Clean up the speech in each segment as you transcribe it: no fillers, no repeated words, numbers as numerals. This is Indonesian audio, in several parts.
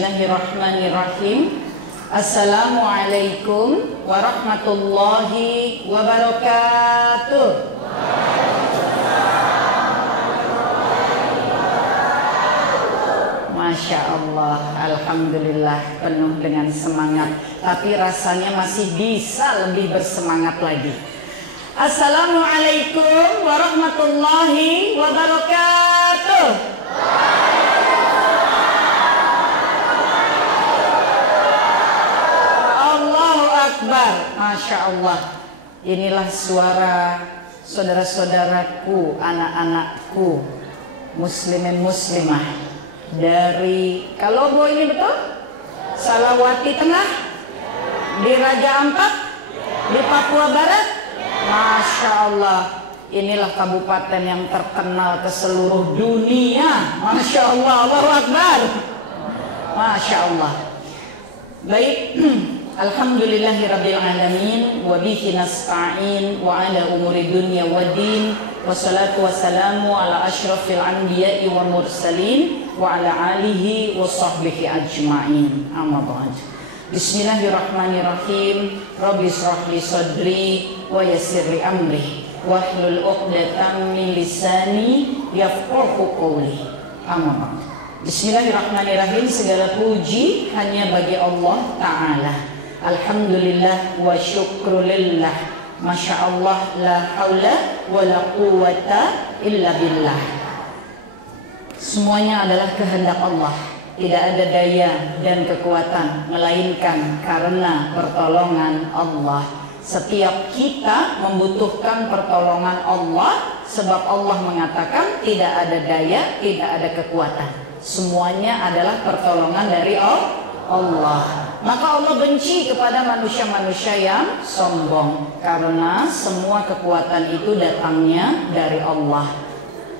Bismillahirrahmanirrahim. Assalamualaikum warahmatullahi wabarakatuh. Masya Allah, alhamdulillah, penuh dengan semangat. Tapi rasanya masih bisa lebih bersemangat lagi. Assalamualaikum warahmatullahi wabarakatuh. Allahu Akbar. Masya Allah. Inilah suara saudara-saudaraku, anak-anakku, muslimin muslimah dari Kalobo, ini betul? Salawati Tengah, di Raja Ampat, di Papua Barat. Masya Allah, inilah kabupaten yang terkenal ke seluruh dunia. Masya Allah, Allahu Akbar. Masya Allah. Baik, alhamdulillahirabbil alamin wa bihi nasta'in wa ala umuri dunya waddin. Wassalatu wassalamu ala asyrafil anbiya'i wa mursalin wa ala alihi wa sahbihi ajma'in. Amma ba'd. Bismillahirrahmanirrahim. Rabbi shrah li sadri wa yassir li amri wahlul 'uqdatam min lisani yafqahu qawli. Amma ba'd. Bismillahirrahmanirrahim. Segala puji hanya bagi Allah Ta'ala. Alhamdulillah wa syukrulillah. Masya Allah, la haula wa la quwata illa billah. Semuanya adalah kehendak Allah. Tidak ada daya dan kekuatan melainkan karena pertolongan Allah. Setiap kita membutuhkan pertolongan Allah, sebab Allah mengatakan tidak ada daya, tidak ada kekuatan. Semuanya adalah pertolongan dari Allah. Maka Allah benci kepada manusia-manusia yang sombong, karena semua kekuatan itu datangnya dari Allah,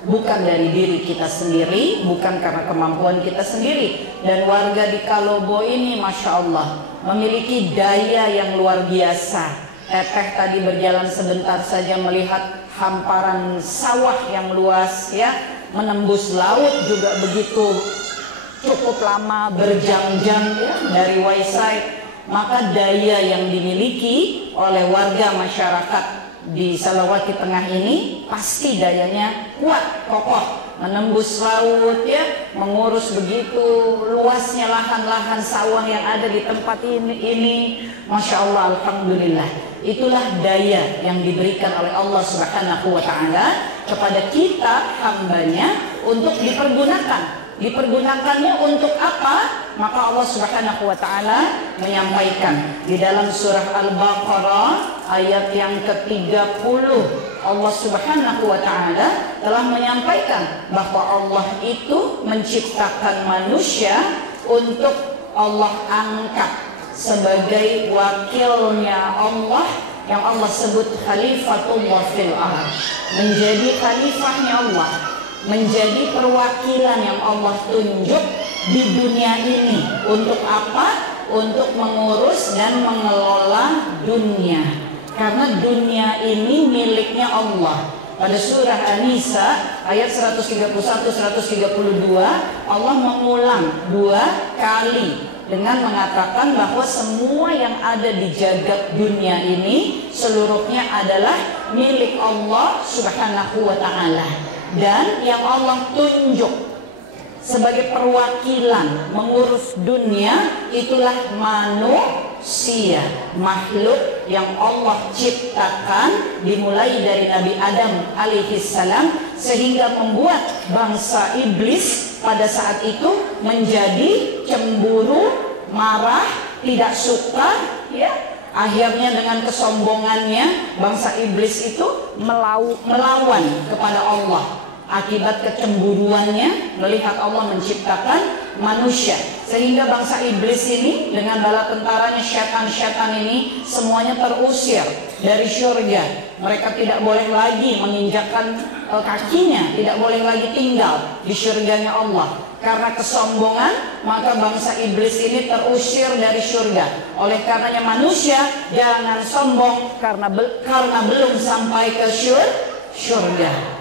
bukan dari diri kita sendiri, bukan karena kemampuan kita sendiri. Dan warga di Kalobo ini Masya Allah memiliki daya yang luar biasa. Teteh tadi berjalan sebentar saja melihat hamparan sawah yang luas, ya, menembus laut juga begitu cukup lama, berjam-jam, ya, dari Waisai. Maka daya yang dimiliki oleh warga masyarakat di Salawati Tengah ini pasti dayanya kuat, kokoh, menembus laut, ya, mengurus begitu luasnya lahan-lahan sawah yang ada di tempat ini. Masya Allah, alhamdulillah. Itulah daya yang diberikan oleh Allah Subhanahu wa Ta'ala kepada kita, hambanya, untuk dipergunakan. Dipergunakannya untuk apa? Maka Allah Subhanahu wa Ta'ala menyampaikan di dalam surah Al-Baqarah ayat yang ke-30. Allah Subhanahu wa Ta'ala telah menyampaikan bahwa Allah itu menciptakan manusia untuk Allah angkat sebagai wakilnya Allah, yang Allah sebut Khalifatullah fil ardh, menjadi khalifahnya Allah, menjadi perwakilan yang Allah tunjuk di dunia ini. Untuk apa? Untuk mengurus dan mengelola dunia. Karena dunia ini miliknya Allah. Pada surah An-Nisa ayat 131-132 Allah mengulang 2 kali dengan mengatakan bahwa semua yang ada di jagat dunia ini seluruhnya adalah milik Allah Subhanahu wa Ta'ala. Dan yang Allah tunjuk sebagai perwakilan mengurus dunia itulah manusia, makhluk yang Allah ciptakan dimulai dari Nabi Adam alaihissalam, sehingga membuat bangsa iblis pada saat itu menjadi cemburu, marah, tidak suka, ya. Akhirnya dengan kesombongannya bangsa iblis itu melawan kepada Allah. Akibat kecemburuannya melihat Allah menciptakan manusia, sehingga bangsa iblis ini dengan bala tentaranya syaitan-syaitan ini semuanya terusir dari syurga. Mereka tidak boleh lagi menginjakkan kakinya, tidak boleh lagi tinggal di syurganya Allah. Karena kesombongan, maka bangsa iblis ini terusir dari syurga. Oleh karenanya manusia jangan sombong karena belum sampai ke syurga.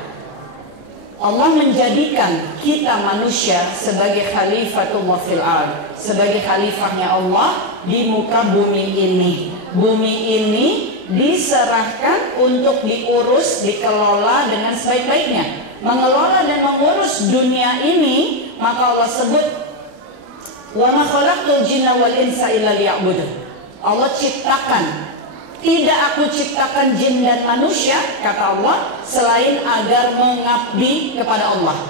Allah menjadikan kita manusia sebagai khalifatullah fil ard, sebagai khalifahnya Allah di muka bumi ini. Bumi ini diserahkan untuk diurus, dikelola dengan sebaik-baiknya. Mengelola dan mengurus dunia ini, maka Allah sebut wa ma khalaqtul jinna wal insa illa liya'budun. Allah ciptakan, tidak aku ciptakan jin dan manusia, kata Allah, selain agar mengabdi kepada Allah.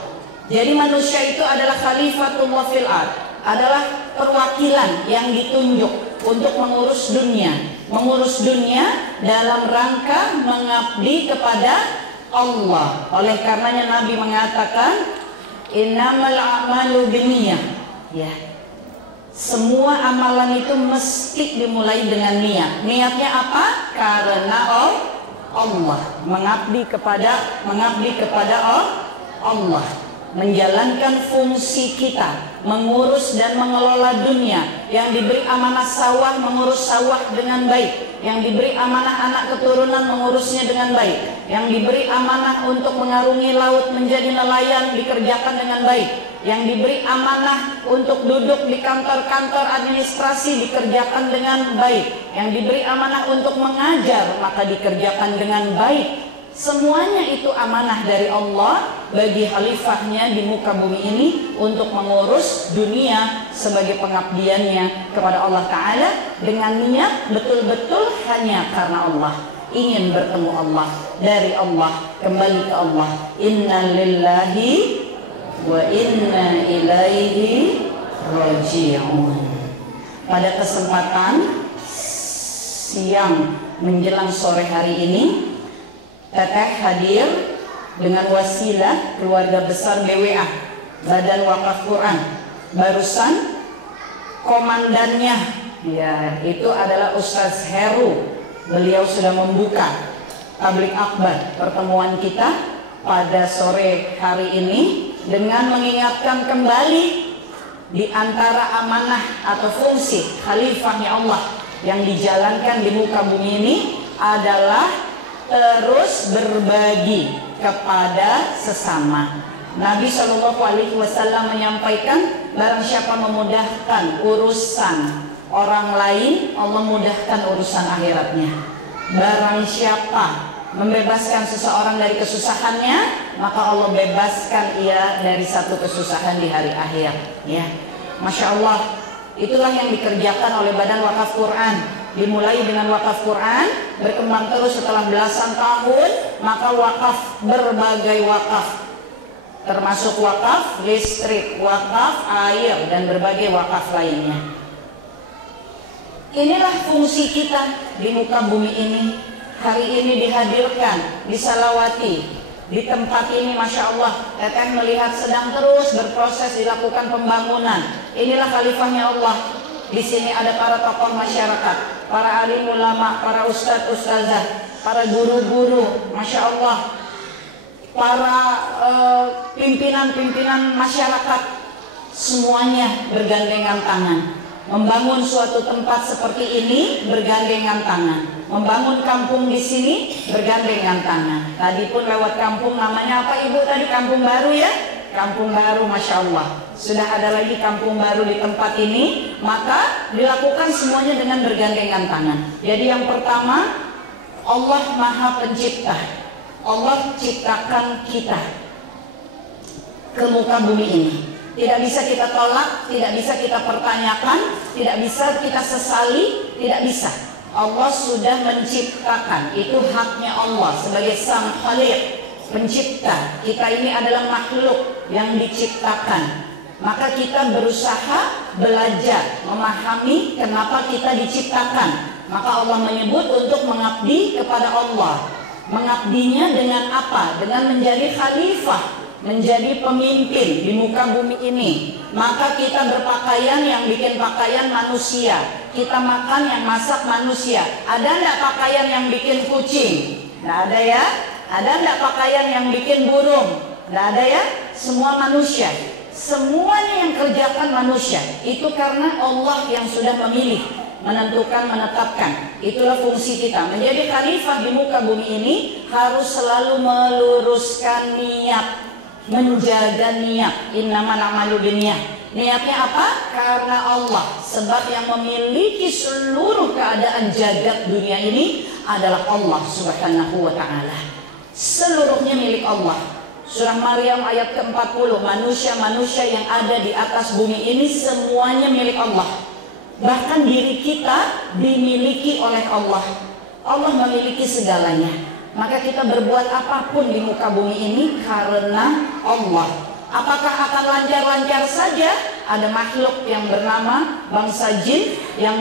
Jadi manusia itu adalah khalifatullah fil ard, adalah perwakilan yang ditunjuk untuk mengurus dunia. Mengurus dunia dalam rangka mengabdi kepada Allah. Oleh karenanya Nabi mengatakan, innamal a'malu binniyah. Ya. Semua amalan itu mesti dimulai dengan niat. Niatnya apa? Karena Allah, mengabdi kepada Allah, menjalankan fungsi kita, mengurus dan mengelola dunia. Yang diberi amanah sawah, mengurus sawah dengan baik. Yang diberi amanah anak keturunan, mengurusnya dengan baik. Yang diberi amanah untuk mengarungi laut menjadi nelayan, dikerjakan dengan baik. Yang diberi amanah untuk duduk di kantor-kantor administrasi, dikerjakan dengan baik. Yang diberi amanah untuk mengajar, maka dikerjakan dengan baik. Semuanya itu amanah dari Allah bagi khalifahnya di muka bumi ini untuk mengurus dunia sebagai pengabdiannya kepada Allah Ta'ala dengan niat betul-betul hanya karena Allah, ingin bertemu Allah, dari Allah, kembali ke Allah. Inna lillahi wa inna ilaihi raji'un. Pada kesempatan siang menjelang sore hari ini, Teteh hadir dengan wasilah keluarga besar BWA, Badan Wakaf Quran. Barusan komandannya, ya, itu adalah Ustaz Heru. Beliau sudah membuka tablik akbar pertemuan kita pada sore hari ini dengan mengingatkan kembali di antara amanah atau fungsi khalifahnya Allah yang dijalankan di muka bumi ini adalah terus berbagi kepada sesama. Nabi Shallallahu Alaihi Wasallam menyampaikan, barang siapa memudahkan urusan orang lain, Allah mudahkan urusan akhiratnya. Barang siapa membebaskan seseorang dari kesusahannya, maka Allah bebaskan ia dari satu kesusahan di hari akhir. Ya, Masya Allah, itulah yang dikerjakan oleh Badan Wakaf Quran. Dimulai dengan wakaf Quran, berkembang terus setelah belasan tahun, maka wakaf, berbagai wakaf, termasuk wakaf listrik, wakaf air, dan berbagai wakaf lainnya. Inilah fungsi kita di muka bumi ini. Hari ini dihadirkan, disalawati di tempat ini, Masya Allah. Teteh melihat sedang terus berproses dilakukan pembangunan. Inilah khalifahnya Allah. Di sini ada para tokoh masyarakat, para alim ulama, para ustadz ustazah, para guru-guru, Masya Allah, para pimpinan-pimpinan masyarakat, semuanya bergandengan tangan. Membangun suatu tempat seperti ini bergandengan tangan. Membangun kampung di sini bergandengan tangan. Tadi pun lewat kampung, namanya apa Ibu tadi? Kampung Baru ya? Kampung Baru, Masya Allah. Sudah ada lagi kampung baru di tempat ini, maka dilakukan semuanya dengan bergandengan tangan. Jadi yang pertama, Allah Maha Pencipta. Allah ciptakan kita ke muka bumi ini. Tidak bisa kita tolak, tidak bisa kita pertanyakan, tidak bisa kita sesali, tidak bisa. Allah sudah menciptakan, itu haknya Allah sebagai Sang Khaliq, pencipta. Kita ini adalah makhluk yang diciptakan. Maka kita berusaha belajar, memahami kenapa kita diciptakan. Maka Allah menyebut untuk mengabdi kepada Allah. Mengabdinya dengan apa? Dengan menjadi khalifah, menjadi pemimpin di muka bumi ini. Maka kita berpakaian, yang bikin pakaian manusia. Kita makan, yang masak manusia. Ada enggak pakaian yang bikin kucing? Enggak ada ya? Ada enggak pakaian yang bikin burung? Enggak ada ya? Semua manusia. Semuanya yang kerjakan manusia. Itu karena Allah yang sudah memilih, menentukan, menetapkan. Itulah fungsi kita. Menjadi khalifah di muka bumi ini harus selalu meluruskan niat. menjaga niat. Innamal a'malu binniyat. Niatnya apa? Karena Allah. Sebab yang memiliki seluruh keadaan jagat dunia ini adalah Allah Subhanahu wa ta'ala. Seluruhnya milik Allah. Surah Maryam ayat ke-40, manusia-manusia yang ada di atas bumi ini semuanya milik Allah. Bahkan diri kita dimiliki oleh Allah. Allah memiliki segalanya. Maka kita berbuat apapun di muka bumi ini karena Allah. Apakah akan lancar-lancar saja? Ada makhluk yang bernama bangsa jin yang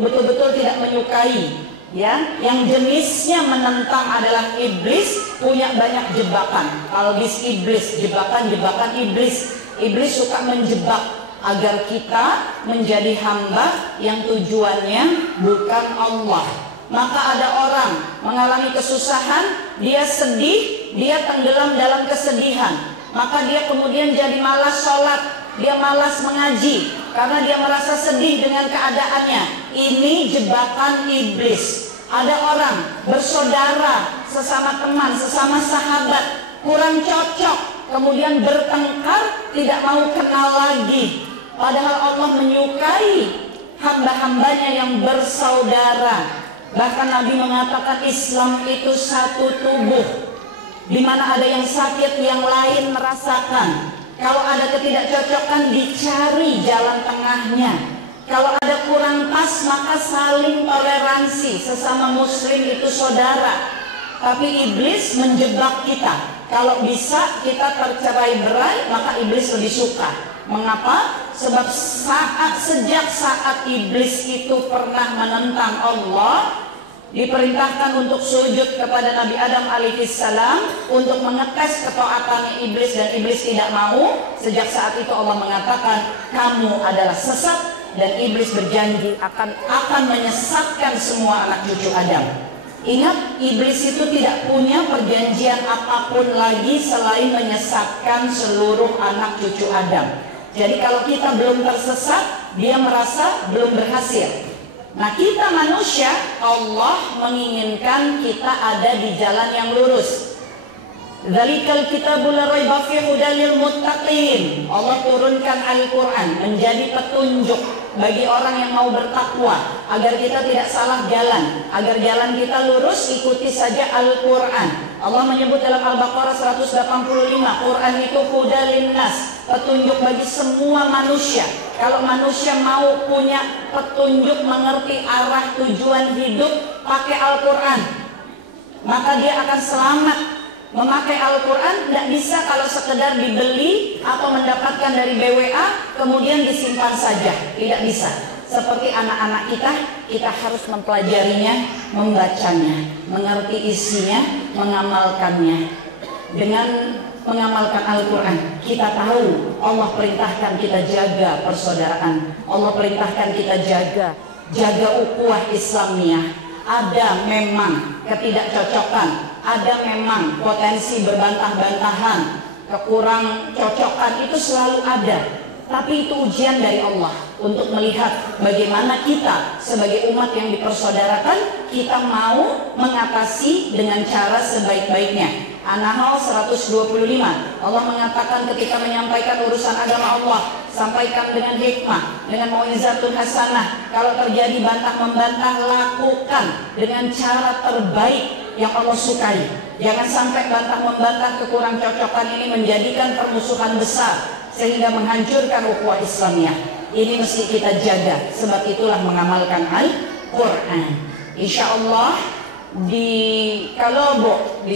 betul-betul tidak menyukai, ya, yang jenisnya menentang adalah iblis, punya banyak jebakan. Kalau iblis, jebakan-jebakan iblis. Iblis suka menjebak agar kita menjadi hamba yang tujuannya bukan Allah. Maka ada orang mengalami kesusahan, dia sedih, dia tenggelam dalam kesedihan. Maka dia kemudian jadi malas sholat, dia malas mengaji karena dia merasa sedih dengan keadaannya. Ini jebakan iblis. Ada orang bersaudara, sesama teman, sesama sahabat, kurang cocok, kemudian bertengkar, tidak mau kenal lagi. Padahal Allah menyukai hamba-hambanya yang bersaudara. Bahkan Nabi mengatakan Islam itu satu tubuh, di mana ada yang sakit, yang lain merasakan. Kalau ada ketidakcocokan, dicari jalan tengahnya. Kalau ada kurang pas, maka saling toleransi. Sesama muslim itu saudara. Tapi iblis menjebak kita. Kalau bisa kita tercerai-berai, maka iblis lebih suka. Mengapa? Sebab sejak saat iblis itu pernah menentang Allah, diperintahkan untuk sujud kepada Nabi Adam alaihissalam untuk mengetes ketaatannya iblis, dan iblis tidak mau. Sejak saat itu Allah mengatakan kamu adalah sesat, dan iblis berjanji akan menyesatkan semua anak cucu Adam. Ingat, iblis itu tidak punya perjanjian apapun lagi selain menyesatkan seluruh anak cucu Adam. Jadi kalau kita belum tersesat, dia merasa belum berhasil. Nah, kita manusia, Allah menginginkan kita ada di jalan yang lurus. Dzalikal kitabul la raiba fihi hudal lil muttaqin. Allah turunkan Al-Qur'an menjadi petunjuk bagi orang yang mau bertakwa, agar kita tidak salah jalan, agar jalan kita lurus. Ikuti saja Al-Qur'an. Allah menyebut dalam Al-Baqarah 185, Quran itu hudal linnas, petunjuk bagi semua manusia. Kalau manusia mau punya petunjuk, mengerti arah tujuan hidup, pakai Al-Qur'an, maka dia akan selamat. Memakai Al-Quran tidak bisa kalau sekedar dibeli atau mendapatkan dari BWA kemudian disimpan saja. Tidak bisa. Seperti anak-anak kita harus mempelajarinya, membacanya, mengerti isinya, mengamalkannya. Dengan mengamalkan Al-Quran, kita tahu Allah perintahkan kita jaga persaudaraan. Allah perintahkan kita jaga ukhuwah Islamiyah. Ada memang ketidakcocokan, ada memang potensi berbantah-bantahan, kekurang cocokan, itu selalu ada. Tapi itu ujian dari Allah untuk melihat bagaimana kita sebagai umat yang dipersaudarakan, kita mau mengatasi dengan cara sebaik-baiknya. An-Nahl 125, Allah mengatakan ketika menyampaikan urusan agama Allah, sampaikan dengan hikmah, dengan mau'izatul hasanah. Kalau terjadi bantah-membantah, lakukan dengan cara terbaik yang Allah sukai. Jangan sampai bantah-membantah kekurang cocokan ini menjadikan permusuhan besar sehingga menghancurkan ukhuwah Islamiyah. Ini mesti kita jaga. Sebab itulah mengamalkan Al-Quran. Insya Allah di Kalobo, di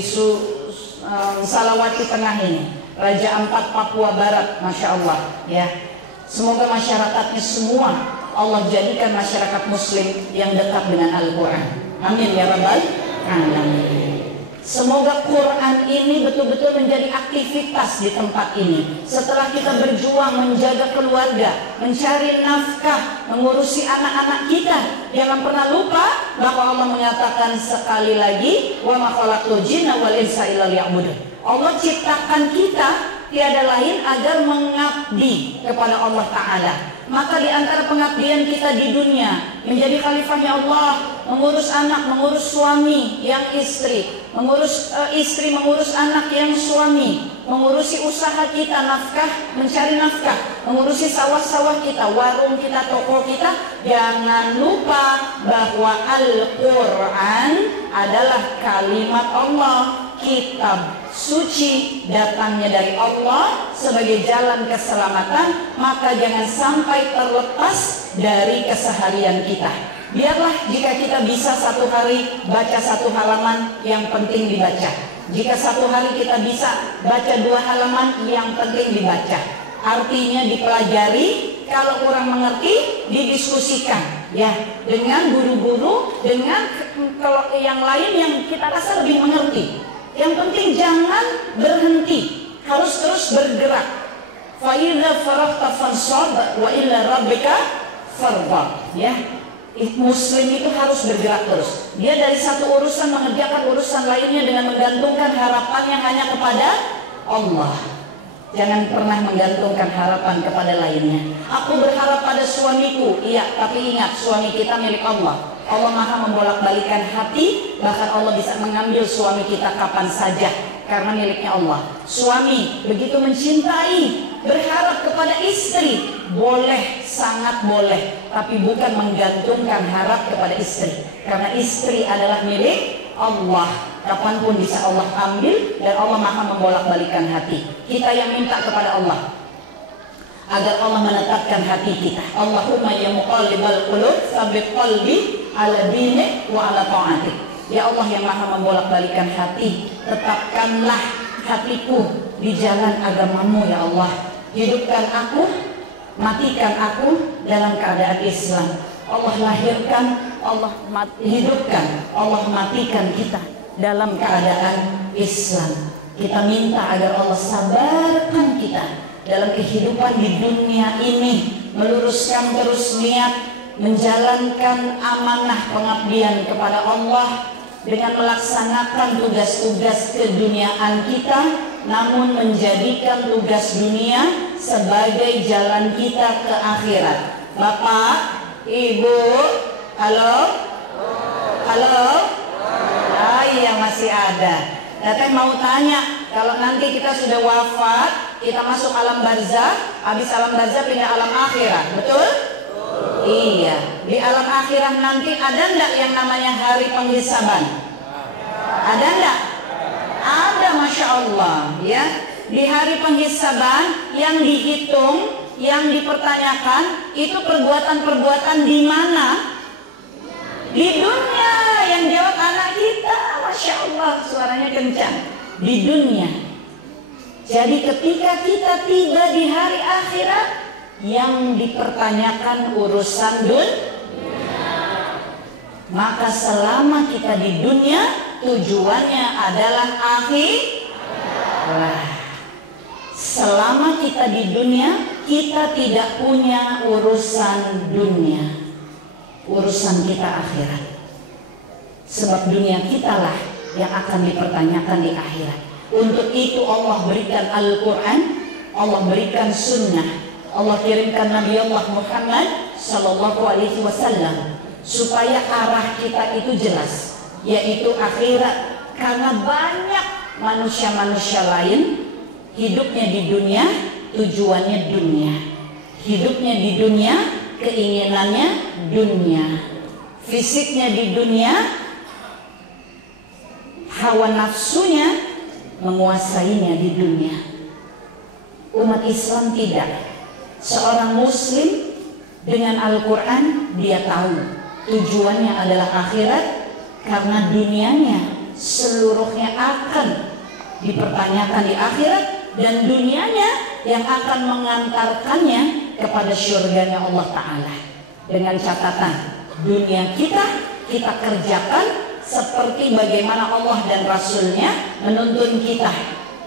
Salawati Tengah ini, Raja Ampat Papua Barat, Masya Allah ya. Semoga masyarakatnya semua Allah jadikan masyarakat muslim yang dekat dengan Al-Quran. Amin ya Rabbal Alamin. Semoga Quran ini betul-betul menjadi aktivitas di tempat ini. Setelah kita berjuang menjaga keluarga, mencari nafkah, mengurusi anak-anak kita, jangan pernah lupa bahwa Allah mengatakan sekali lagi, wa ma khalaqtul jinna wal insa illa liya'budun. Allah ciptakan kita tiada lain agar mengabdi kepada Allah Ta'ala. Maka di antara pengabdian kita di dunia, menjadi khalifahnya Allah, mengurus anak, mengurus suami yang istri, mengurus istri, mengurus anak yang suami, mengurusi usaha kita, nafkah, mencari nafkah, mengurusi sawah-sawah kita, warung kita, toko kita, jangan lupa bahwa Al-Quran adalah kalimat Allah, kitab suci, datangnya dari Allah sebagai jalan keselamatan. Maka jangan sampai terlepas dari keseharian kita. Biarlah jika kita bisa satu hari baca satu halaman, yang penting dibaca. Jika satu hari kita bisa baca 2 halaman, yang penting dibaca. Artinya dipelajari, kalau kurang mengerti didiskusikan ya dengan guru-guru, dengan kalau yang lain yang kita rasa lebih mengerti. Yang penting jangan berhenti, harus terus bergerak. Fa idza faragta fansab wa ila rabbika farghab ya. Muslim itu harus bergerak terus. Dia dari satu urusan mengerjakan urusan lainnya dengan menggantungkan harapannya hanya kepada Allah. Jangan pernah menggantungkan harapan kepada lainnya. Aku berharap pada suamiku, iya, tapi ingat suami kita milik Allah. Allah Maha membolak-balikan hati, bahkan Allah bisa mengambil suami kita kapan saja karena miliknya Allah. Suami begitu mencintai, berharap kepada istri, boleh, sangat boleh, tapi bukan menggantungkan harap kepada istri, karena istri adalah milik Allah. Kapanpun bisa Allah ambil, dan Allah Maha membolak-balikan hati. Kita yang minta kepada Allah agar Allah menetapkan hati kita. Allahumma ya muqallibal qulub tsabbit qalbi ala dinik wa ala ta'atik. Ya Allah yang Maha membolak-balikan hati, tetapkanlah hatiku di jalan agamamu ya Allah. Hidupkan aku, matikan aku dalam keadaan Islam. Allah lahirkan, Allah hidupkan, Allah matikan kita dalam keadaan Islam. Kita minta agar Allah sabarkan kita dalam kehidupan di dunia ini, meluruskan terus niat, menjalankan amanah pengabdian kepada Allah dengan melaksanakan tugas-tugas keduniaan kita, namun menjadikan tugas dunia sebagai jalan kita ke akhirat. Bapak, Ibu, halo? Halo? Ah iya masih ada. Teteh mau tanya, kalau nanti kita sudah wafat, kita masuk alam barzah, habis alam barzah pindah alam akhirat, betul? Iya. Di alam akhirat nanti ada enggak yang namanya hari penghisaban? Ada enggak? Ada, Masya Allah ya. Di hari penghisaban yang dihitung, yang dipertanyakan itu perbuatan-perbuatan di mana? Di dunia. Yang jawab anak kita, Masya Allah, suaranya kencang. Di dunia. Jadi ketika kita tiba di hari akhirat, yang dipertanyakan urusan dunia. Maka selama kita di dunia, tujuannya adalah akhirat. Selama kita di dunia, kita tidak punya urusan dunia. Urusan kita akhirat. Sebab dunia kitalah yang akan dipertanyakan di akhirat. Untuk itu Allah berikan Al-Quran, Allah berikan sunnah, Allah kirimkan Nabi Allah Muhammad Sallallahu Alaihi Wasallam supaya arah kita itu jelas, yaitu akhirat. Karena banyak manusia-manusia lain hidupnya di dunia, tujuannya dunia. Hidupnya di dunia, keinginannya dunia. Fisiknya di dunia, hawa nafsunya menguasainya di dunia. Umat Islam tidak. Seorang muslim dengan Al-Quran, dia tahu tujuannya adalah akhirat, karena dunianya seluruhnya akan dipertanyakan di akhirat, dan dunianya yang akan mengantarkannya kepada syurganya Allah Ta'ala. Dengan catatan, dunia kita kerjakan seperti bagaimana Allah dan Rasulnya menuntun kita.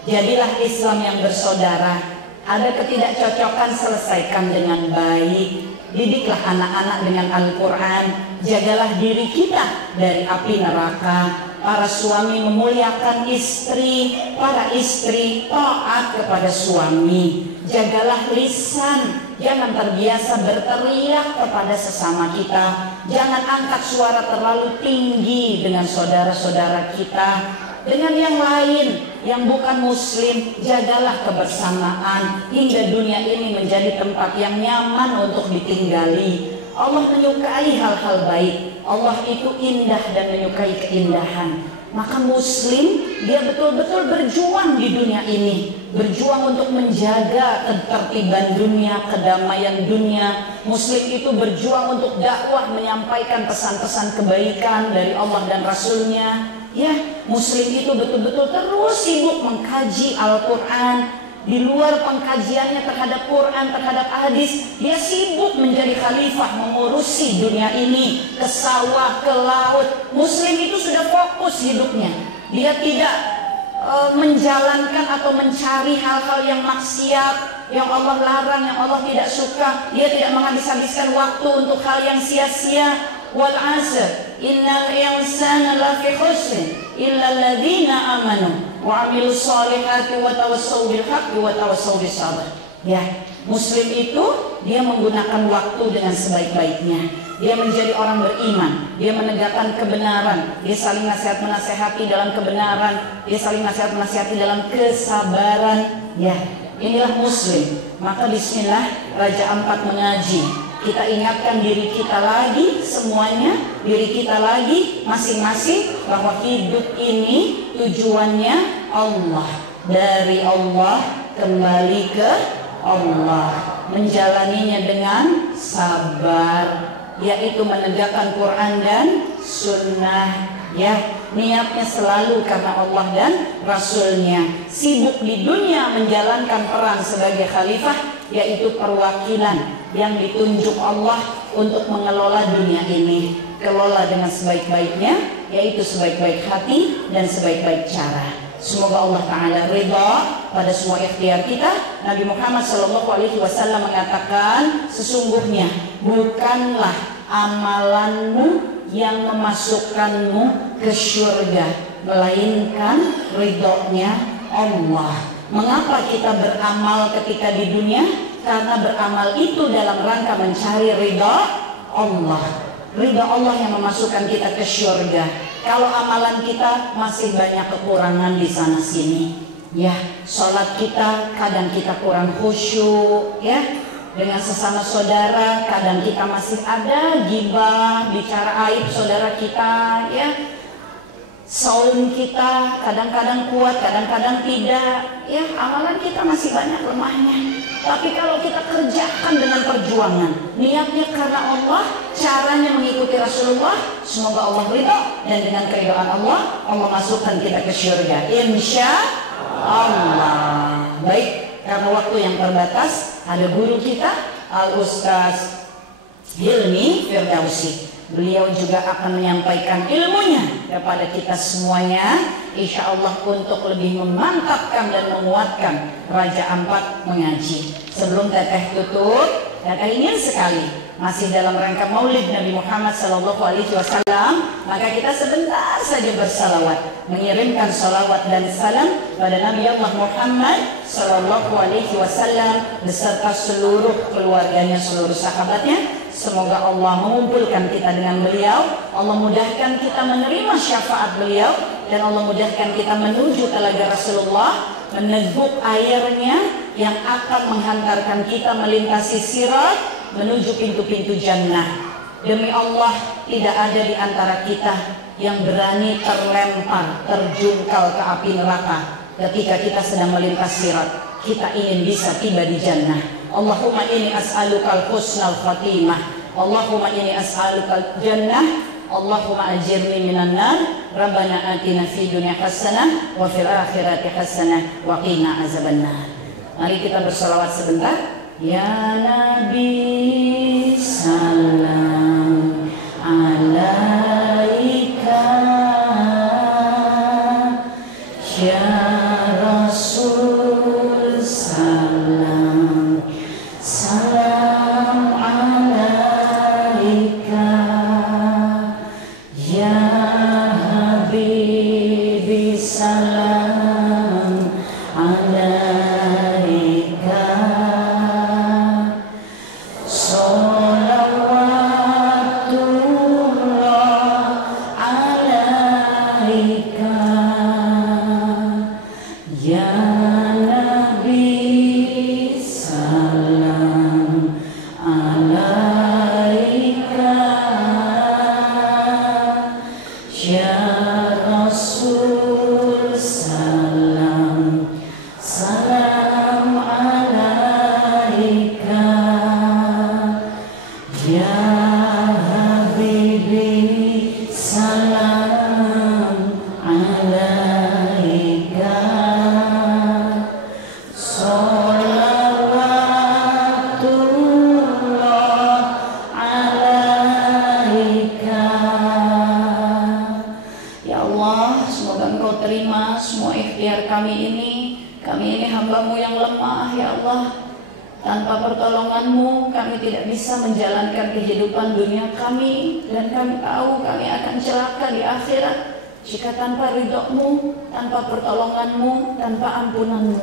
Jadilah Islam yang bersaudara. Ada ketidakcocokan, selesaikan dengan baik. Didiklah anak-anak dengan Al-Quran. Jagalah diri kita dari api neraka. Para suami memuliakan istri, para istri taat kepada suami. Jagalah lisan, jangan terbiasa berteriak kepada sesama kita. Jangan angkat suara terlalu tinggi dengan saudara-saudara kita, dengan yang lain. yang bukan muslim, jagalah kebersamaan hingga dunia ini menjadi tempat yang nyaman untuk ditinggali. Allah menyukai hal-hal baik. Allah itu indah dan menyukai keindahan. Maka muslim dia betul-betul berjuang di dunia ini, berjuang untuk menjaga ketertiban dunia, kedamaian dunia. Muslim itu berjuang untuk dakwah, menyampaikan pesan-pesan kebaikan dari Allah dan Rasulnya. Ya, muslim itu betul-betul terus sibuk mengkaji Al-Quran. Di luar pengkajiannya terhadap Quran, terhadap hadis, dia sibuk menjadi khalifah, mengurusi dunia ini, ke sawah, ke laut. Muslim itu sudah fokus hidupnya. Dia tidak menjalankan atau mencari hal-hal yang maksiat, yang Allah larang, yang Allah tidak suka. Dia tidak menghabis-habiskan waktu untuk hal yang sia-sia. Wal 'asr innal insana lafi khusr illa alladzina amanu wa 'amilus solihati wa tawassaw bil haqqi wa tawassaw bis sabr. Ya, muslim itu dia menggunakan waktu dengan sebaik-baiknya. Dia menjadi orang beriman, dia menegakkan kebenaran, dia saling nasihat menasehati dalam kebenaran, dia saling nasihat menasehati dalam kesabaran. Ya, inilah muslim. Maka bismillah Raja Ampat mengaji. Kita ingatkan diri kita lagi, semuanya, diri kita lagi, masing-masing, bahwa hidup ini tujuannya Allah. Dari Allah kembali ke Allah. Menjalaninya dengan sabar, yaitu menegakkan Quran dan Sunnah. Ya, niatnya selalu karena Allah dan Rasulnya. Sibuk di dunia menjalankan peran sebagai khalifah, yaitu perwakilan yang ditunjuk Allah untuk mengelola dunia ini. Kelola dengan sebaik-baiknya, yaitu sebaik-baik hati dan sebaik-baik cara. Semoga Allah Ta'ala ridha pada semua ikhtiar kita. Nabi Muhammad SAW mengatakan, sesungguhnya bukanlah amalanmu yang memasukkanmu ke syurga, melainkan ridhonya Allah. Mengapa kita beramal ketika di dunia? Karena beramal itu dalam rangka mencari ridha Allah. Ridha Allah yang memasukkan kita ke syurga. Kalau amalan kita masih banyak kekurangan di sana sini, ya, sholat kita kadang kita kurang khusyuk, ya, dengan sesama saudara kadang kita masih ada ghibah, bicara aib saudara kita, ya. Saum kita kadang-kadang kuat, kadang-kadang tidak, ya, amalan kita masih banyak lemahnya. Tapi kalau kita kerjakan dengan perjuangan, niatnya karena Allah, caranya mengikuti Rasulullah, semoga Allah ridha, dan dengan keridhaan Allah, Allah masukkan kita ke syurga, insya Allah. Baik, karena waktu yang terbatas, ada guru kita Al-Ustaz Hilmi Firdausi. Beliau juga akan menyampaikan ilmunya kepada kita semuanya, insya Allah, untuk lebih memantapkan dan menguatkan Raja Ampat mengaji. Sebelum teteh tutup, teteh ingin sekali masih dalam rangka Maulid Nabi Muhammad SAW, maka kita sebentar saja bersalawat, mengirimkan salawat dan salam pada Nabi Allah Muhammad SAW beserta seluruh keluarganya, seluruh sahabatnya. Semoga Allah mengumpulkan kita dengan beliau, Allah mudahkan kita menerima syafaat beliau, dan Allah mudahkan kita menuju telaga Rasulullah, meneguk airnya yang akan menghantarkan kita melintasi sirat menuju pintu-pintu jannah. Demi Allah, tidak ada di antara kita yang berani terlempar, terjungkal ke api neraka ketika kita sedang melintas sirat. Kita ingin bisa tiba di jannah. Allahumma inni as'alukal husnal khatimah, Allahumma inni as'alukal jannah, Allahumma ajirni minan nar, Rabbana atina fid dunya hasanah wa fil akhirati hasanah wa qina azabannar. Mari kita bersalawat sebentar. Ya Nabi salam alaika, ya Rasul salam salam alaika, ya Habibi salam alaika. Salawat salam alaika sholawatullah alaika. Ya Allah, semoga Engkau terima semua ikhtiar kami ini. Kami ini hamba-Mu yang lemah, ya Allah. Tanpa pertolongan-Mu, kami tidak bisa menjalankan kehidupan dunia kami. Dan kami tahu kami akan celaka di akhirat jika tanpa ridho-Mu, tanpa pertolongan-Mu, tanpa ampunan-Mu.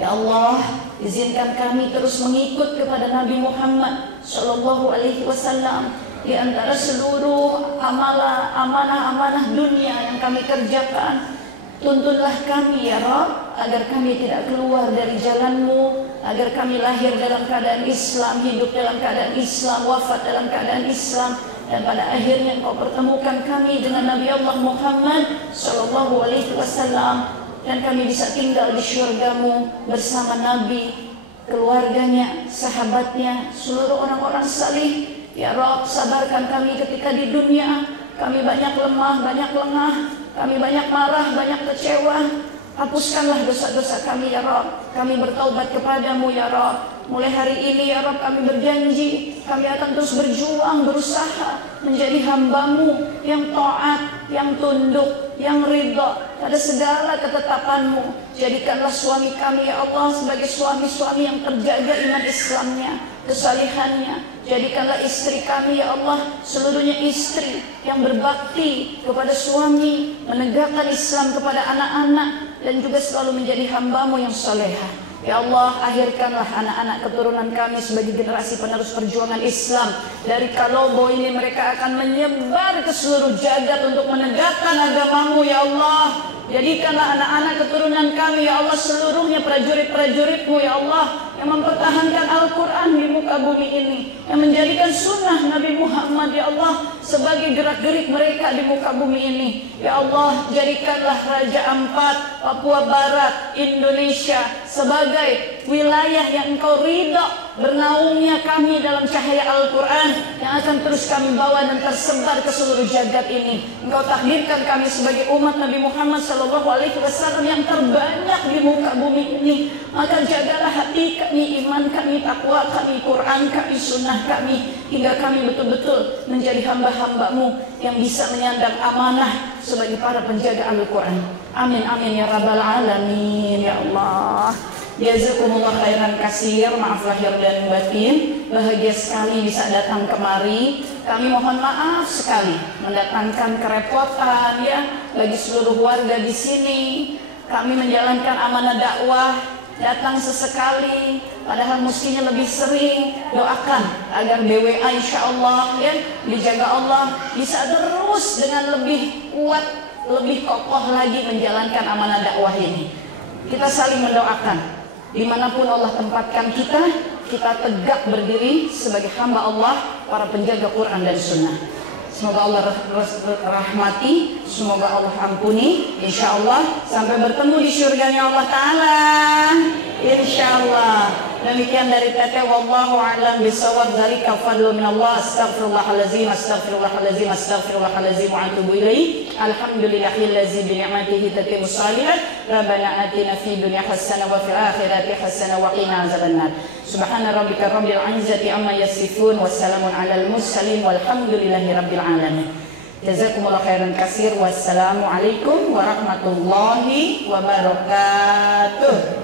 Ya Allah, izinkan kami terus mengikut kepada Nabi Muhammad Sallallahu Alaihi Wasallam. Di antara seluruh amanah-amanah dunia yang kami kerjakan, tuntunlah kami ya Rabb, agar kami tidak keluar dari jalan-Mu, agar kami lahir dalam keadaan Islam, hidup dalam keadaan Islam, wafat dalam keadaan Islam, dan pada akhirnya Engkau pertemukan kami dengan Nabi Allah Muhammad Sallallahu Alaihi Wasallam, dan kami bisa tinggal di syurga-Mu bersama Nabi, keluarganya, sahabatnya, seluruh orang-orang salih. Ya Rabb, sabarkan kami ketika di dunia kami banyak lemah, banyak lengah, kami banyak marah, banyak kecewa. Hapuskanlah dosa-dosa kami ya Rabb. Kami bertaubat kepadamu ya Rabb. Mulai hari ini ya Rabb, kami berjanji kami akan terus berjuang, berusaha menjadi hamba-Mu yang taat, yang tunduk, yang ridha pada segala ketetapan-Mu. Jadikanlah suami kami ya Allah sebagai suami-suami yang terjaga iman Islamnya, kesalihannya. Jadikanlah istri kami ya Allah seluruhnya istri yang berbakti kepada suami, menegakkan Islam kepada anak-anak, dan juga selalu menjadi hamba-Mu yang salehah. Ya Allah, akhirkanlah anak-anak keturunan kami sebagai generasi penerus perjuangan Islam. Dari Kalobo ini mereka akan menyebar ke seluruh jagat untuk menegakkan agama-Mu ya Allah. Jadikanlah anak-anak keturunan kami ya Allah seluruhnya prajurit-prajurit-Mu ya Allah, yang mempertahankan Al-Quran di muka bumi ini, yang menjadikan sunnah Nabi Muhammad ya Allah sebagai gerak-gerik mereka di muka bumi ini. Ya Allah, jadikanlah Raja Ampat, Papua Barat, Indonesia sebagai wilayah yang Engkau ridha bernaungnya kami dalam cahaya Al-Quran yang akan terus kami bawa dan tersebar ke seluruh jagat ini. Engkau takdirkan kami sebagai umat Nabi Muhammad Sallallahu Alaihi Wasallam yang terbanyak di muka bumi ini. Maka jagalah hati kami, iman kami, takwa kami, Quran kami, sunnah kami, hingga kami betul-betul menjadi hamba-hamba-Mu yang bisa menyandang amanah sebagai para penjaga Al-Quran. Amin amin ya rabbal alamin ya Allah. Jazakumullah khairan kasir, maaf lahir dan batin. Bahagia sekali bisa datang kemari. Kami mohon maaf sekali mendatangkan kerepotan ya bagi seluruh warga di sini. Kami menjalankan amanah dakwah, datang sesekali, padahal mestinya lebih sering. Doakan agar BWA insya Allah ya dijaga Allah bisa terus dengan lebih kuat, lebih kokoh lagi menjalankan amanah dakwah ini. Kita saling mendoakan. Dimanapun Allah tempatkan kita, kita tegak berdiri sebagai hamba Allah, para penjaga Quran dan Sunnah. Semoga Allah rahmati, semoga Allah ampuni. Insya Allah sampai bertemu di syurganya Allah Ta'ala. Insya Allah. Demikian dari Teteh, wallahu a'lam bishawab. Dzalika fadlu minallah. Astaghfirullahalazim, astaghfirullahalazim, astaghfirullahalazim wa atubu ilaih. Alhamdulillahillazi bi ni'matihi tatimmus shalihat. Rabbana atina fid dunya hasanah wa fil akhirati hasanah wa qina azabannar. Subhana rabbika rabbil izzati amma yasifun wa salamun alal mursalin walhamdulillahi rabbil alamin. Jazakumullah khairan katsir. Wassalamu alaikum warahmatullahi wabarakatuh.